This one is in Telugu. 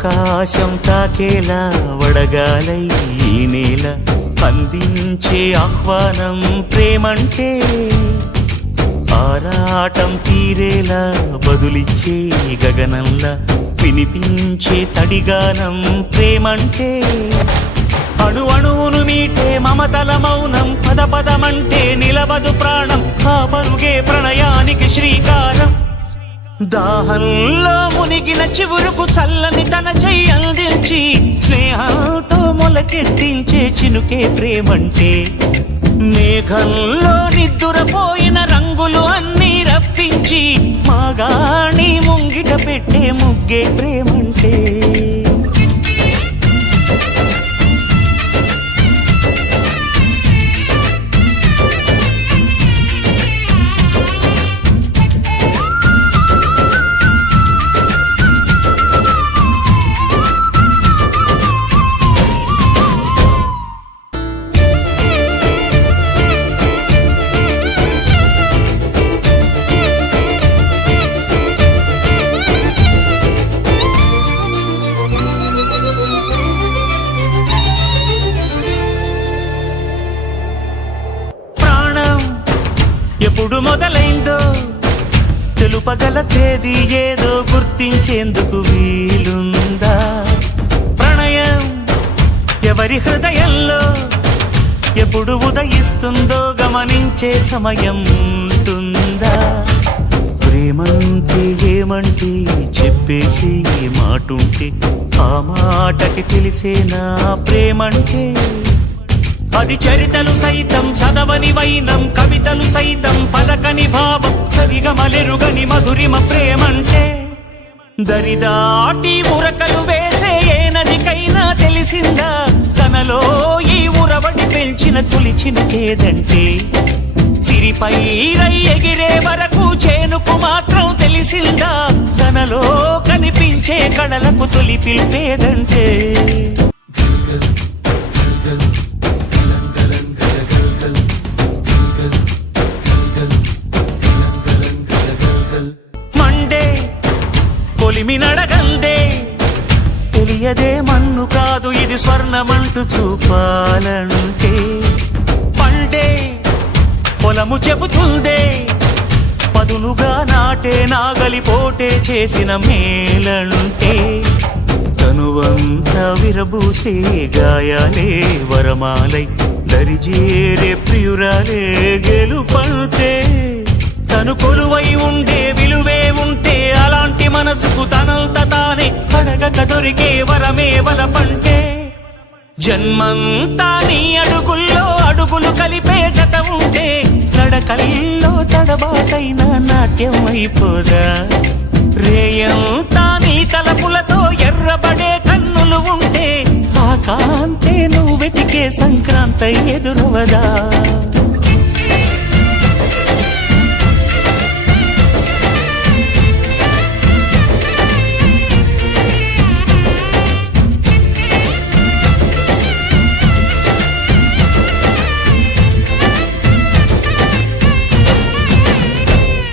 ఆకాశం తాకేలా వడగాలై ఈ నేల అందించే ఆహ్వానం ప్రేమంటే ఆరాటం తీరేలా బదులిచ్చే గగనంలా వినిపించే తడిగానం ప్రేమంటే అణు అణువును మీటే మమతల మౌనం పద పదమంటే నిలవదు ప్రాణం ఆ పరుగే ప్రణయానికి శ్రీకారం దాహంలో మునిగిన చివురుకు చల్లని తన చెయ్యి అందించి స్నేహంతో మొలకెత్తించే చినుకే ప్రేమంటే మేఘంలో నిద్దురపోయిన రంగులు అన్నీ రప్పించి మాగాణి ముంగిట పెట్టే ముగ్గే ప్రేమంటే ఎప్పుడు మొదలైందో తెలుపగల తేదీ ఏదో గుర్తించేందుకు వీలుందా ప్రణయం ఎవరి హృదయంలో ఎప్పుడు ఉదయిస్తుందో గమనించే సమయం ఉంటుందా ప్రేమంటే ఏమంటే చెప్పేసి మాటుంటే ఆ మాటకి తెలిసేనా ప్రేమంటే అది చరితలు సైతం చదవని వైనం కవితలు సైతం పలకని భావం సరిగమలెరుగని మధురిమ ప్రేమంటే దరిదాటి ఉరకలు వేసే ఏ నదికైనా తెలిసిందా తనలో ఈ ఉరవడి పెంచిన తొలిచినకేదంటే సిరిపై రై ఎగిరే వరకు చేనుకు మాత్రం తెలిసిందా తనలో కనిపించే కళలకు తొలి పిలిపేదంటే కొలిమినడగందే తెలియదే మన్ను కాదు ఇది స్వర్ణమంటూ చూపాలంటే పండే పొలము చెబుతుందే పదునుగా నాటే నాగలిపోటే చేసిన మేలంటే తనువంతా విరబూసే గాయాలే వరమాలై దరిజేరే ప్రియురాలే గెలుపంటే తను కొలువై ఉండే విలువే ఉంటే అలాంటి మనసుకు తనంత తానే అడగక దొరికే వరమే వలపంటే జన్మంతా నీ అడుగుల్లో అడుగులు కలిపే జత ఉంటే నడకల్లో తడబాటైన నాట్యం అయిపోదా రేయంతా నీ తలపులతో ఎర్రబడే కన్నులు ఉంటే ఆ కాంతే నువ్వు వెతికే సంక్రాంతి ఎదురవదా